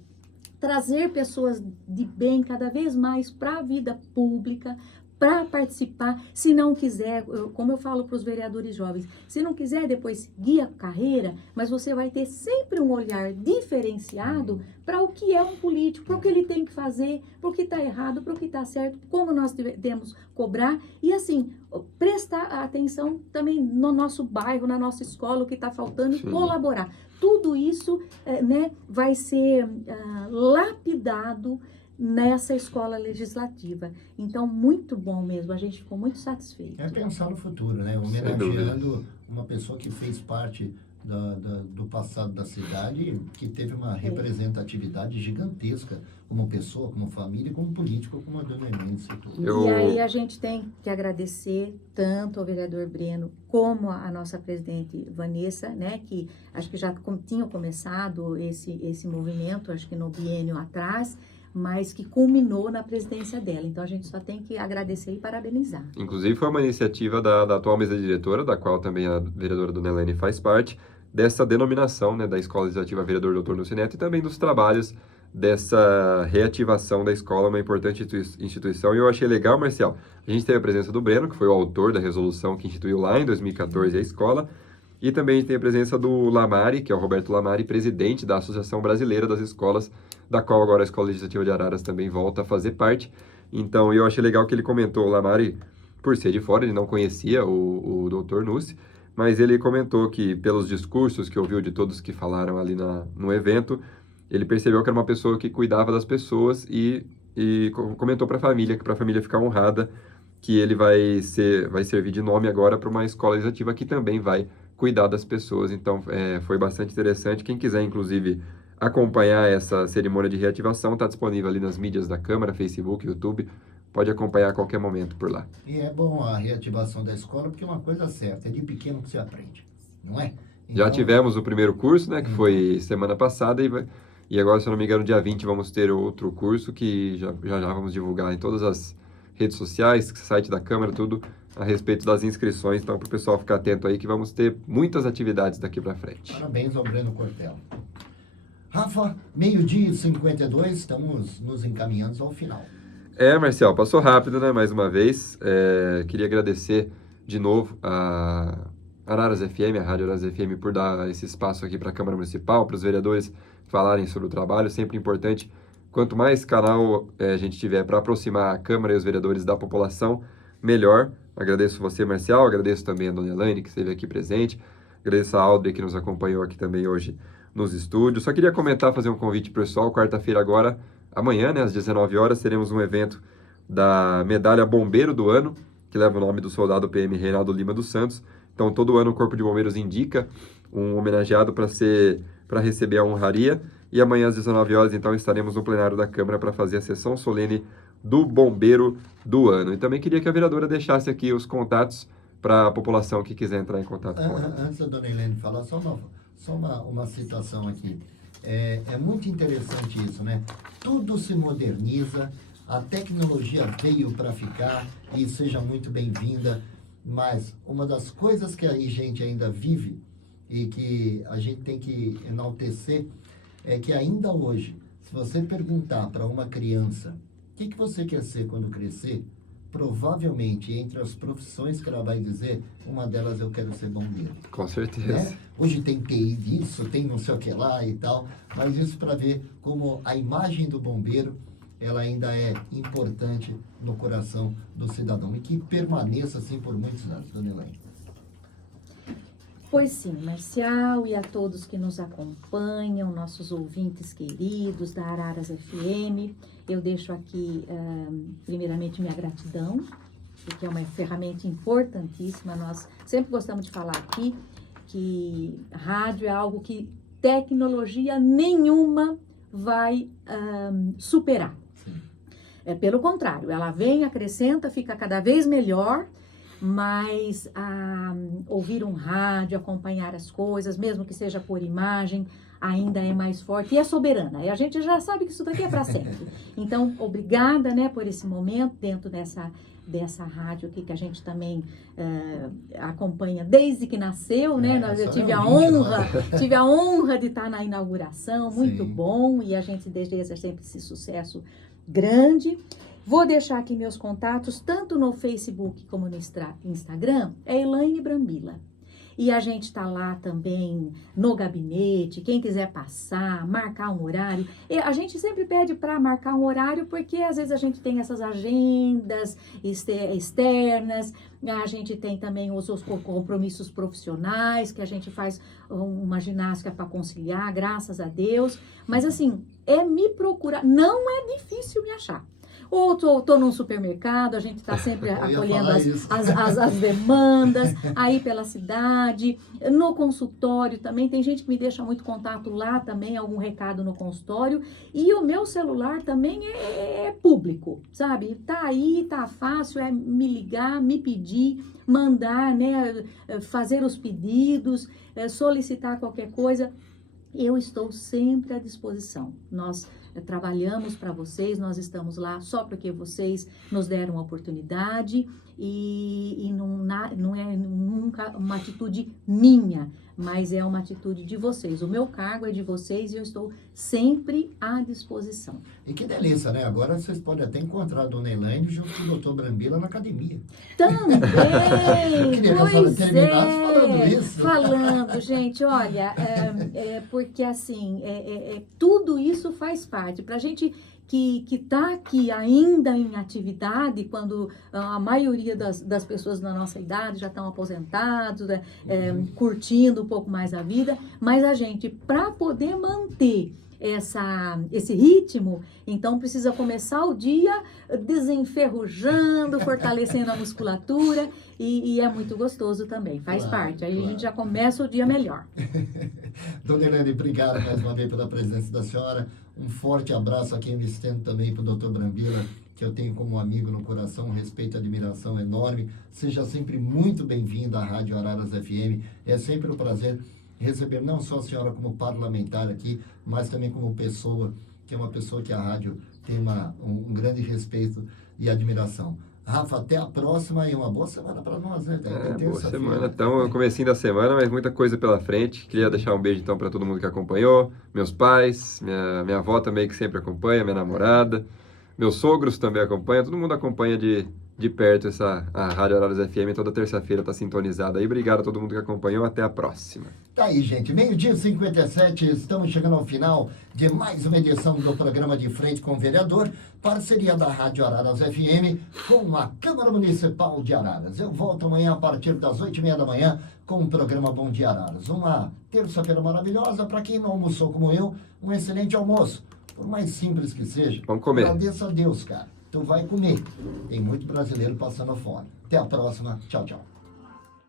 trazer pessoas de bem cada vez mais para a vida pública, para participar. Se não quiser, como eu falo para os vereadores jovens, se não quiser depois seguir a carreira, mas você vai ter sempre um olhar diferenciado para o que é um político, para o que ele tem que fazer, para o que está errado, para o que está certo, como nós devemos cobrar e assim, prestar atenção também no nosso bairro, na nossa escola, o que está faltando, e colaborar. Tudo isso vai ser lapidado nessa escola legislativa. Então, muito bom mesmo, a gente ficou muito satisfeito. É pensar no futuro, né? Homenageando uma pessoa que fez parte do passado da cidade, que teve uma representatividade gigantesca como pessoa, como família, como político, como a dona Inês citou. E aí a gente tem que agradecer tanto ao vereador Breno como a nossa presidente Vanessa, né, que acho que já tinham começado esse movimento, acho que no biênio atrás, mas que culminou na presidência dela. Então, a gente só tem que agradecer e parabenizar. Inclusive, foi uma iniciativa da atual mesa diretora, da qual também a vereadora Dona Helene faz parte, dessa denominação, né, da Escola Legislativa Vereador Dr. Nussi Neto, e também dos trabalhos dessa reativação da escola, uma importante instituição. E eu achei legal, Marcial, a gente teve a presença do Breno, que foi o autor da resolução que instituiu lá em 2014 a escola, e também a gente tem a presença do Lamari, que é o Roberto Lamari, presidente da Associação Brasileira das Escolas, da qual agora a Escola Legislativa de Araras também volta a fazer parte. Então, eu achei legal que ele comentou, o Lamari, por ser de fora, ele não conhecia o Dr. Nussi, mas ele comentou que, pelos discursos que ouviu de todos que falaram ali no evento, ele percebeu que era uma pessoa que cuidava das pessoas e comentou para a família, que para a família ficar honrada, que ele vai servir de nome agora para uma escola legislativa que também vai cuidar das pessoas. Então, foi bastante interessante. Quem quiser, inclusive, acompanhar essa cerimônia de reativação, está disponível ali nas mídias da Câmara, Facebook, YouTube, pode acompanhar a qualquer momento por lá. E é bom a reativação da escola, porque é uma coisa certa, é de pequeno que se aprende, não é? Já tivemos o primeiro curso, né, que foi semana passada, e agora, se eu não me engano, dia 20 vamos ter outro curso que já vamos divulgar em todas as redes sociais, site da Câmara, tudo a respeito das inscrições. Então, para o pessoal ficar atento aí, que vamos ter muitas atividades daqui para frente. Parabéns ao Breno Cortella. Rafa, 12h52, estamos nos encaminhando ao final. Marcial, passou rápido, né, mais uma vez. Queria agradecer de novo a Araras FM, a Rádio Araras FM, por dar esse espaço aqui para a Câmara Municipal, para os vereadores falarem sobre o trabalho, sempre importante. Quanto mais canal a gente tiver para aproximar a Câmara e os vereadores da população, melhor. Agradeço você, Marcial, agradeço também a Dona Elaine, que esteve aqui presente, agradeço a Audrey, que nos acompanhou aqui também hoje nos estúdios. Só queria comentar, fazer um convite pessoal, quarta-feira agora, amanhã, né, às 19 horas, teremos um evento da Medalha Bombeiro do Ano, que leva o nome do soldado PM Reinaldo Lima dos Santos. Então, todo ano o Corpo de Bombeiros indica um homenageado para receber a honraria. E amanhã às 19 horas, então, estaremos no plenário da Câmara para fazer a sessão solene do Bombeiro do Ano. E também queria que a vereadora deixasse aqui os contatos para a população que quiser entrar em contato com ela. Antes da Dona Helene falar, só uma citação aqui. É muito interessante isso, né? Tudo se moderniza, a tecnologia veio para ficar e seja muito bem-vinda, mas uma das coisas que a gente ainda vive e que a gente tem que enaltecer é que ainda hoje, se você perguntar para uma criança o que você quer ser quando crescer, provavelmente entre as profissões que ela vai dizer, uma delas eu quero ser bombeiro. Com certeza. Né? Hoje tem TI disso, tem não sei o que lá e tal, mas isso para ver como a imagem do bombeiro ela ainda é importante no coração do cidadão e que permaneça assim por muitos anos, dona Elaine. Pois sim, Marcial, e a todos que nos acompanham, nossos ouvintes queridos da Araras FM, eu deixo aqui, primeiramente, minha gratidão, porque é uma ferramenta importantíssima. Nós sempre gostamos de falar aqui que rádio é algo que tecnologia nenhuma vai superar. Pelo contrário, ela vem, acrescenta, fica cada vez melhor, mas ouvir um rádio, acompanhar as coisas, mesmo que seja por imagem, ainda é mais forte e é soberana. E a gente já sabe que isso daqui é para sempre. Então, obrigada, né, por esse momento dentro dessa rádio aqui que a gente também acompanha desde que nasceu, né? Eu tive a honra de estar na inauguração, muito Sim. bom, e a gente deseja sempre esse sucesso grande. Vou deixar aqui meus contatos, tanto no Facebook como no Instagram, é Elaine Brambila. E a gente está lá também no gabinete, quem quiser passar, marcar um horário. E a gente sempre pede para marcar um horário, porque às vezes a gente tem essas agendas externas, a gente tem também os compromissos profissionais, que a gente faz uma ginástica para conciliar, graças a Deus. Mas assim, é me procurar, não é difícil me achar. Ou tô num supermercado, a gente está sempre acolhendo as demandas, aí pela cidade, no consultório também, tem gente que me deixa muito contato lá também, algum recado no consultório, e o meu celular também é público, sabe? Tá aí, tá fácil, é me ligar, me pedir, mandar, né, fazer os pedidos, solicitar qualquer coisa. Eu estou sempre à disposição. Nós trabalhamos para vocês, nós estamos lá só porque vocês nos deram a oportunidade e não é nunca uma atitude minha, mas é uma atitude de vocês. O meu cargo é de vocês e eu estou sempre à disposição. E que delícia, né? Agora vocês podem até encontrar a dona Elaine junto com o doutor Brambila na academia. Também! Eu queria que a senhora terminasse falando isso. Falando, gente, olha, porque assim, tudo isso faz parte. Pra gente que está aqui ainda em atividade, quando a maioria das pessoas da nossa idade já estão aposentados, curtindo um pouco mais a vida, mas a gente, para poder manter esse ritmo, então precisa começar o dia desenferrujando, fortalecendo a musculatura e é muito gostoso também, faz parte, aí a gente já começa o dia melhor. Dona Elaine, obrigado mais uma vez pela presença da senhora, um forte abraço aqui, eu me estendo também para o doutor Brambila, que eu tenho como amigo no coração, um respeito e admiração enorme, seja sempre muito bem-vinda à Rádio Araras FM, é sempre um prazer receber não só a senhora como parlamentar aqui, mas também como pessoa, que é uma pessoa que a rádio tem um grande respeito e admiração. Rafa, até a próxima e uma boa semana para nós, né? Boa semana. Então, comecinho da semana, mas muita coisa pela frente. Queria deixar um beijo então para todo mundo que acompanhou, meus pais, minha avó também que sempre acompanha, minha namorada, meus sogros também acompanham, todo mundo acompanha de perto a Rádio Araras FM, toda terça-feira está sintonizada aí. Obrigado a todo mundo que acompanhou, até a próxima. Tá aí, gente, 12h57, estamos chegando ao final de mais uma edição do programa De Frente com o Vereador, parceria da Rádio Araras FM com a Câmara Municipal de Araras. Eu volto amanhã a partir das 8h30 da manhã com o programa Bom Dia Araras. Uma terça-feira maravilhosa, para quem não almoçou como eu, um excelente almoço, por mais simples que seja. Vamos comer. Agradeça a Deus, cara. Tu vai comer. Tem muito brasileiro passando fome. Até a próxima. Tchau, tchau.